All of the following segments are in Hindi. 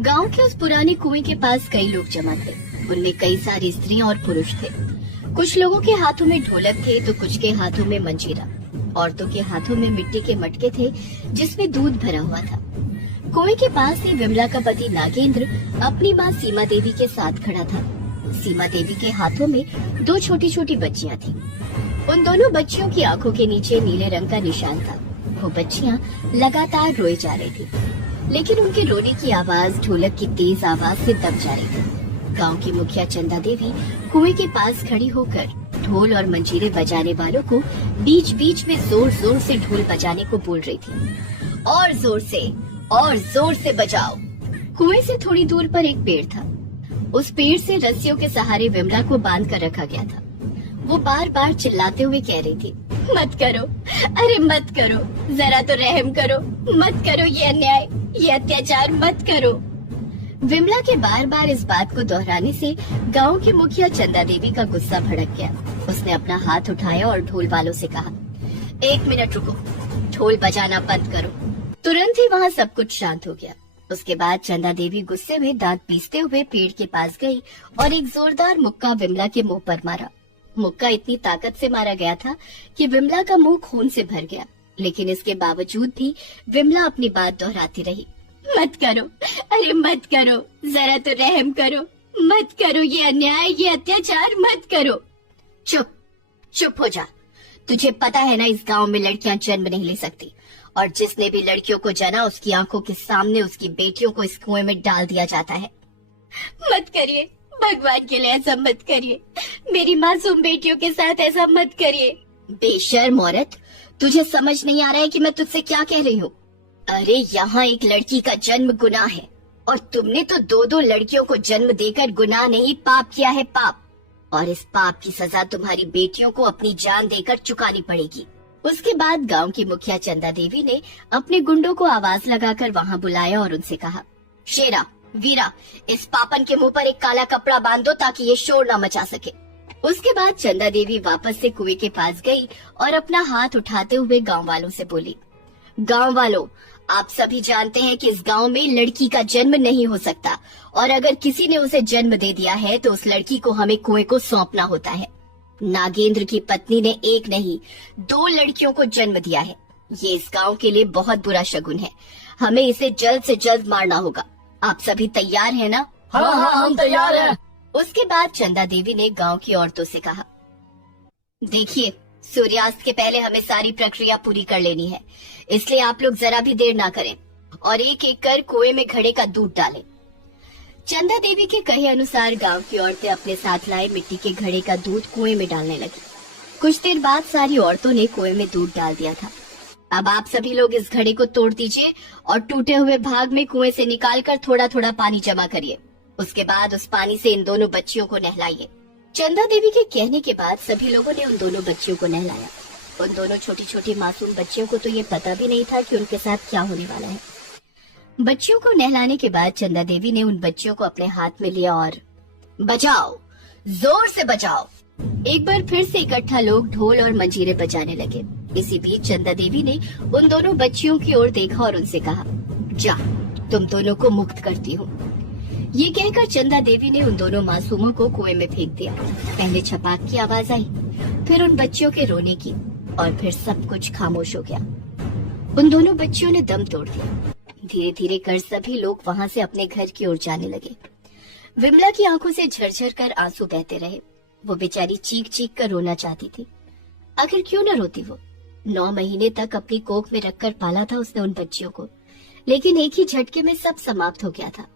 गांव के उस पुराने कुएं के पास कई लोग जमा थे। उनमें कई सारी स्त्रियां और पुरुष थे। कुछ लोगों के हाथों में ढोलक थे तो कुछ के हाथों में मंजीरा। औरतों के हाथों में मिट्टी के मटके थे जिसमें दूध भरा हुआ था। कुएं के पास ही विमला का पति नागेंद्र अपनी माँ सीमा देवी के साथ खड़ा था। सीमा देवी के हाथों में दो छोटी छोटी बच्चियां थीं। उन दोनों बच्चियों की आंखों के नीचे नीले रंग का निशान था। वो बच्चियां लगातार रोए जा रही थी, लेकिन उनके रोने की आवाज ढोलक की तेज आवाज से दब जा रही थी। गांव की मुखिया चंदा देवी कुएं के पास खड़ी होकर ढोल और मंजीरे बजाने वालों को बीच बीच में जोर जोर से ढोल बजाने को बोल रही थी। और जोर से बजाओ। कुएं से थोड़ी दूर पर एक पेड़ था। उस पेड़ से रस्सियों के सहारे विमला को बांध कर रखा गया था। वो बार बार चिल्लाते हुए कह रही थी, मत करो, अरे मत करो, जरा तो रहम करो, मत करो ये अन्याय, ये अत्याचार मत करो। विमला के बार बार इस बात को दोहराने से गांव की मुखिया चंदा देवी का गुस्सा भड़क गया। उसने अपना हाथ उठाया और ढोल वालों से कहा, 1 मिनट रुको, ढोल बजाना बंद करो। तुरंत ही वहाँ सब कुछ शांत हो गया। उसके बाद चंदा देवी गुस्से में दांत पीसते हुए पेड़ के पास गई और एक जोरदार मुक्का विमला के मुंह पर मारा। मुक्का इतनी ताकत से मारा गया था कि विमला का मुंह खून से भर गया, लेकिन इसके बावजूद भी विमला अपनी बात दोहराती रही, मत करो, अरे मत करो, जरा तो रहम करो, मत करो ये अन्याय, ये अत्याचार मत करो। चुप हो जा। तुझे पता है ना इस गांव में लड़कियां जन्म नहीं ले सकती, और जिसने भी लड़कियों को जना उसकी आंखों के सामने उसकी बेटियों को इस कुएं में डाल दिया जाता है। मत करिए, भगवान के लिए ऐसा मत करिए, मेरी मासूम बेटियों के साथ ऐसा मत करिए। बेशर्म औरत, तुझे समझ नहीं आ रहा है कि मैं तुझसे क्या कह रही हूँ? अरे यहाँ एक लड़की का जन्म गुनाह है, और तुमने तो 2-2 लड़कियों को जन्म देकर गुनाह नहीं पाप किया है, पाप। और इस पाप की सजा तुम्हारी बेटियों को अपनी जान देकर चुकानी पड़ेगी। उसके बाद गांव की मुखिया चंदा देवी ने अपने गुंडों को आवाज लगाकर वहाँ बुलाया और उनसे कहा, शेरा, वीरा, इस पापन के मुंह पर एक काला कपड़ा बांध दो ताकि ये शोर न मचा सके। उसके बाद चंदा देवी वापस से कुएं के पास गई और अपना हाथ उठाते हुए गांव वालों से बोली, गांव वालों, आप सभी जानते हैं कि इस गांव में लड़की का जन्म नहीं हो सकता, और अगर किसी ने उसे जन्म दे दिया है तो उस लड़की को हमें कुएं को सौंपना होता है। नागेंद्र की पत्नी ने 1 नहीं 2 लड़कियों को जन्म दिया है। ये इस गांव के लिए बहुत बुरा शगुन है। हमें इसे जल्द से जल्द मारना होगा। आप सभी तैयार हैं ना? हाँ, हम तैयार हैं। उसके बाद चंदा देवी ने गांव की औरतों से कहा, देखिए, सूर्यास्त के पहले हमें सारी प्रक्रिया पूरी कर लेनी है, इसलिए आप लोग जरा भी देर ना करें और एक एक कर कुएं में घड़े का दूध डालें। चंदा देवी के कहे अनुसार गांव की औरतें अपने साथ लाए मिट्टी के घड़े का दूध कुएं में डालने लगी। कुछ देर बाद सारी औरतों ने कुएं में दूध डाल दिया था। अब आप सभी लोग इस घड़े को तोड़ दीजिए और टूटे हुए भाग में कुएं से निकालकर थोड़ा थोड़ा पानी जमा करिए। उसके बाद उस पानी से इन दोनों बच्चियों को नहलाइए। चंदा देवी के कहने के बाद सभी लोगों ने उन दोनों बच्चियों को नहलाया। उन दोनों छोटी छोटी मासूम बच्चियों को तो ये पता भी नहीं था कि उनके साथ क्या होने वाला है। बच्चियों को नहलाने के बाद चंदा देवी ने उन बच्चियों को अपने हाथ में लिया और बजाओ, जोर से बजाओ। एक बार फिर से इकट्ठा लोग ढोल और मंजीरे बजाने लगे। इसी बीच चंदा देवी ने उन दोनों बच्चियों की ओर देखा और उनसे कहा, जा, तुम दोनों को मुक्त करती हूँ। ये कहकर चंदा देवी ने उन दोनों मासूमों को कुएं में फेंक दिया। पहले छपाक की आवाज आई, फिर उन बच्चियों के रोने की, और फिर सब कुछ खामोश हो गया। उन दोनों बच्चियों ने दम तोड़ दिया। धीरे धीरे कर सभी लोग वहाँ से अपने घर की ओर जाने लगे। विमला की आंखों से झरझर कर आंसू बहते रहे। वो बेचारी चीख चीख कर रोना चाहती थी। आखिर क्यों न रोती वो? 9 महीने तक अपनी कोख में रखकर पाला था उसने उन बच्चियों को, लेकिन एक ही झटके में सब समाप्त हो गया था।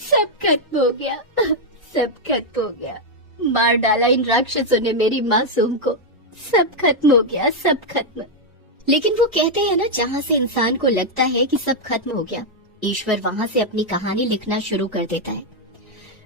सब खत्म हो गया, सब खत्म हो गया। मार डाला इन राक्षसों ने मेरी मासूम को। सब खत्म हो गया, सब खत्म। लेकिन वो कहते हैं ना, जहाँ से इंसान को लगता है कि सब खत्म हो गया, ईश्वर वहाँ से अपनी कहानी लिखना शुरू कर देता है।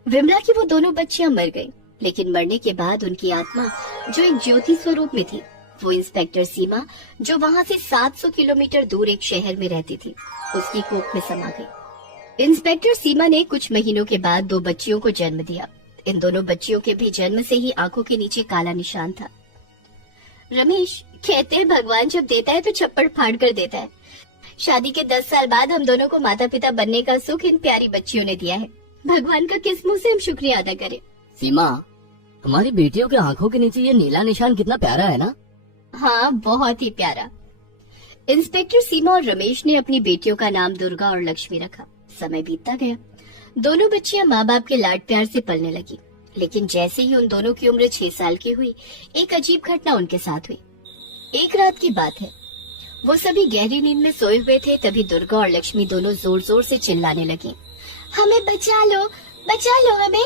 विमला की वो दोनों बच्चियां मर गईं, लेकिन मरने के बाद उनकी आत्मा जो एक ज्योति स्वरूप में थी, वो इंस्पेक्टर सीमा, जो वहाँ से 700 किलोमीटर दूर एक शहर में रहती थी, उसकी कोख में समा गई। इंस्पेक्टर सीमा ने कुछ महीनों के बाद 2 बच्चियों को जन्म दिया। इन दोनों बच्चियों के भी जन्म से ही आंखों के नीचे काला निशान था। रमेश, कहते हैं भगवान जब देता है तो छप्पड़ फाड़ कर देता है। शादी के 10 साल बाद हम दोनों को माता पिता बनने का सुख इन प्यारी बच्चियों ने दिया है। भगवान का किस मुंह से हम शुक्रिया अदा करें। सीमा, हमारी बेटियों के आंखों के नीचे ये नीला निशान कितना प्यारा है ना। हाँ, बहुत ही प्यारा। इंस्पेक्टर सीमा और रमेश ने अपनी बेटियों का नाम दुर्गा और लक्ष्मी रखा। समय बीतता गया। दोनों बच्चियां माँ बाप के लाड प्यार से पलने लगी, लेकिन जैसे ही उन दोनों की उम्र 6 साल की हुई, एक अजीब घटना उनके साथ हुई। एक रात की बात है, वो सभी गहरी नींद में सोए हुए थे, तभी दुर्गा और लक्ष्मी दोनों जोर जोर से चिल्लाने लगी, हमें बचा लो हमें,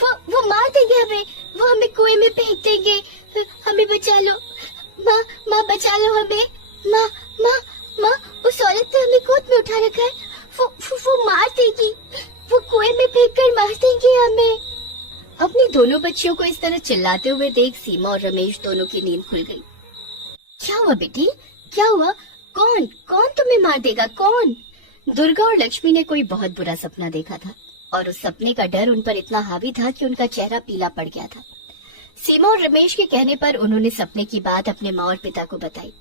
वो मार देंगे हमें, वो हमें कुएं में फेंक देंगे, हमें बचा लो, माँ बचा लो हमें, माँ उस औरत ने हमें गोद में उठा रखा है, वो मार देगी, वो कुएं में फेंक कर मार देंगे हमें। अपनी दोनों बच्चियों को इस तरह चिल्लाते हुए देख सीमा और रमेश दोनों की नींद खुल गई। क्या हुआ बेटी, क्या हुआ? कौन तुम्हें मार देगा, कौन? दुर्गा और लक्ष्मी ने कोई बहुत बुरा सपना देखा था और उस सपने का डर उन पर इतना हावी था कि उनका चेहरा पीला पड़ गया था। सीमा और रमेश के कहने पर उन्होंने सपने की बात अपने माँ और पिता को बताई।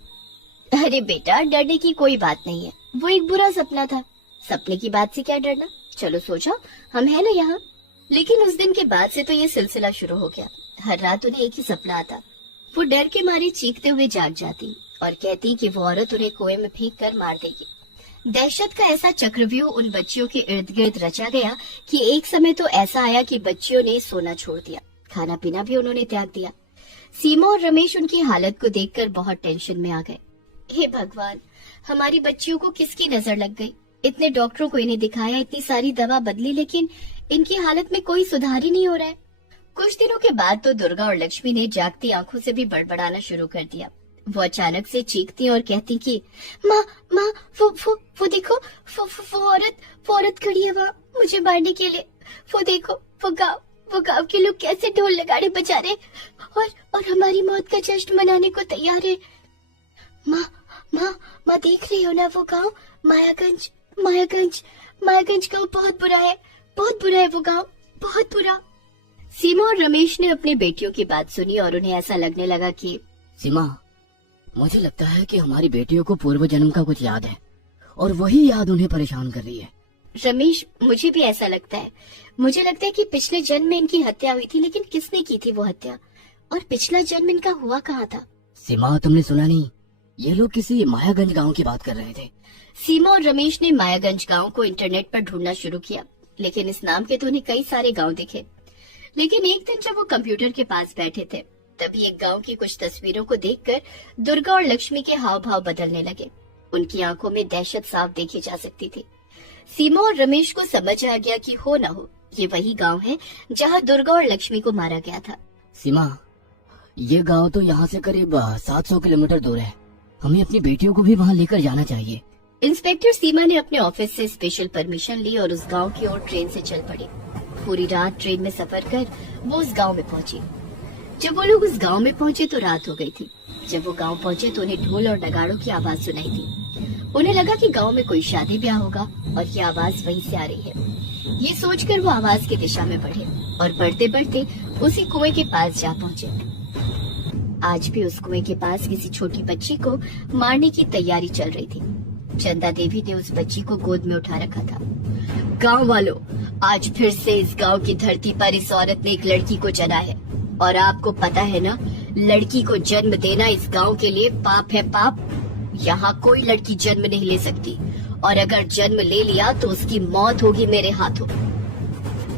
अरे बेटा, डरने की कोई बात नहीं है, वो एक बुरा सपना था, सपने की बात से क्या डरना, चलो सो जाओ, हम है ना यहाँ। लेकिन उस दिन के बाद से तो ये सिलसिला शुरू हो गया। हर रात उन्हें एक ही सपना आता। वो डर के मारे चीखते हुए जाग जाती और कहती कि वो औरत उन्हें कुएं में फेंक कर मार देगी। दहशत का ऐसा चक्रव्यूह उन बच्चियों के इर्द गिर्द रचा गया कि एक समय तो ऐसा आया कि बच्चियों ने सोना छोड़ दिया, खाना पीना भी उन्होंने त्याग दिया। सीमा और रमेश उनकी हालत को देखकर बहुत टेंशन में आ गए। हे भगवान, हमारी बच्चियों को किसकी नजर लग गई? इतने डॉक्टरों को इन्हें दिखाया, इतनी सारी दवा बदली, लेकिन इनकी हालत में कोई सुधार ही नहीं हो रहा है। कुछ दिनों के बाद तो दुर्गा और लक्ष्मी ने जागती आंखों से भी बड़बड़ाना शुरू कर दिया। वो अचानक से चीखती और कहती कि माँ वो देखो, वो औरत खड़ी है वहाँ मुझे मारने के लिए। वो देखो, वो गांव के लोग कैसे ढोल लगाने बजा रहे और हमारी मौत का जश्न मनाने को तैयार है। माँ देख रही हो ना वो गांव, मायागंज गांव बहुत बुरा है वो गांव, बहुत बुरा। सीमा और रमेश ने अपने बेटियों की बात सुनी और उन्हें ऐसा लगने लगा कि सीमा, मुझे लगता है कि हमारी बेटियों को पूर्व जन्म का कुछ याद है और वही याद उन्हें परेशान कर रही है। रमेश, मुझे भी ऐसा लगता है। मुझे लगता है कि पिछले जन्म में इनकी हत्या हुई थी, लेकिन किसने की थी वो हत्या, और पिछला जन्म इनका हुआ कहाँ था? सीमा, तुमने सुना नहीं? ये लोग किसी मायागंज गांव की बात कर रहे थे। सीमा और रमेश ने मायागंज गांव को इंटरनेट पर ढूंढना शुरू किया, लेकिन इस नाम के तो उन्हें कई सारे गांव दिखे। लेकिन एक दिन जब वो कंप्यूटर के पास बैठे थे, तभी एक गांव की कुछ तस्वीरों को देखकर दुर्गा और लक्ष्मी के हाव भाव बदलने लगे। उनकी आंखों में दहशत साफ देखी जा सकती थी। सीमा और रमेश को समझ आ गया कि हो न हो ये वही गांव है जहां दुर्गा और लक्ष्मी को मारा गया था। सीमा, ये गांव तो यहाँ से करीब 700 किलोमीटर दूर है। हमें अपनी बेटियों को भी वहाँ लेकर जाना चाहिए। इंस्पेक्टर सीमा ने अपने ऑफिस से स्पेशल परमिशन ली और उस गांव की ओर ट्रेन से चल पड़ी। पूरी रात ट्रेन में सफर कर वो उस गांव में पहुंची। जब वो लोग उस गांव में पहुंचे तो रात हो गई थी। जब वो गांव पहुंचे तो उन्हें ढोल और नगाड़ों की आवाज सुनाई दी। उन्हें लगा कि गांव में कोई शादी ब्याह होगा और ये आवाज वहीं से आ रही है। ये सोचकर वो आवाज की दिशा में बढ़े और बढ़ते बढ़ते उसी कुएं के पास जा पहुंचे। आज भी उस कुएं के पास किसी छोटी बच्ची को मारने की तैयारी चल रही थी। चंदा देवी ने उस बच्ची को गोद में उठा रखा था। गांव वालों, आज फिर से इस गांव की धरती पर इस औरत ने एक लड़की को जना है और आपको पता है ना, लड़की को जन्म देना इस गांव के लिए पाप है, पाप। यहाँ कोई लड़की जन्म नहीं ले सकती और अगर जन्म ले लिया तो उसकी मौत होगी मेरे हाथों।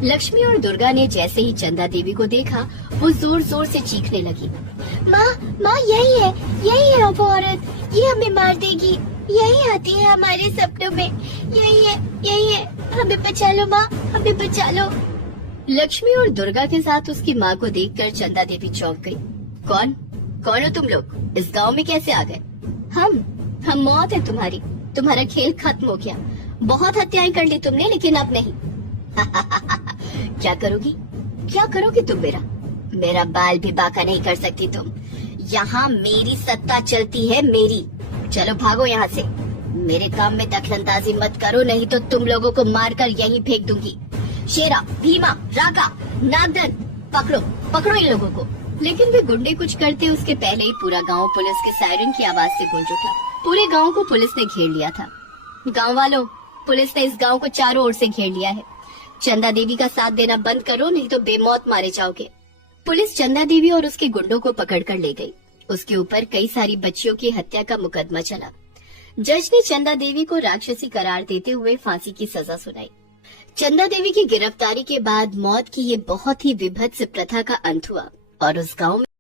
लक्ष्मी और दुर्गा ने जैसे ही चंदा देवी को देखा, वो जोर जोर से चीखने लगी, माँ यही है वो औरत, ये हमें मार देगी, यही आती है हमारे सपनों में, यही है, हमें बचा लो माँ, हमें बचा लो। लक्ष्मी और दुर्गा के साथ उसकी माँ को देखकर चंदा देवी चौंक गई। कौन हो तुम लोग? इस गांव में कैसे आ गए? हम मौत है तुम्हारी, तुम्हारा खेल खत्म हो गया। बहुत हत्याएं कर ली तुमने, लेकिन अब नहीं। क्या करोगी तुम? मेरा बाल भी बांका नहीं कर सकती तुम। यहाँ मेरी सत्ता चलती है, मेरी। चलो भागो यहाँ से, मेरे काम में दखलंदाजी मत करो, नहीं तो तुम लोगों को मारकर यहीं फेंक दूंगी। शेरा, भीमा, राका, नागधन, पकड़ो इन लोगों को। लेकिन वे गुंडे कुछ करते उसके पहले ही पूरा गांव पुलिस के सायरन की आवाज से गूंज उठा। पूरे गांव को पुलिस ने घेर लिया था। गांव वालों, पुलिस ने इस गांव को चारों ओर से घेर लिया है। चंदा देवी का साथ देना बंद करो, नहीं तो बेमौत मारे जाओगे। पुलिस चंदा देवी और उसके गुंडों को पकड़कर ले गई। उसके ऊपर कई सारी बच्चियों की हत्या का मुकदमा चला। जज ने चंदा देवी को राक्षसी करार देते हुए फांसी की सजा सुनाई। चंदा देवी की गिरफ्तारी के बाद मौत की ये बहुत ही विभत्स प्रथा का अंत हुआ और उस गांव में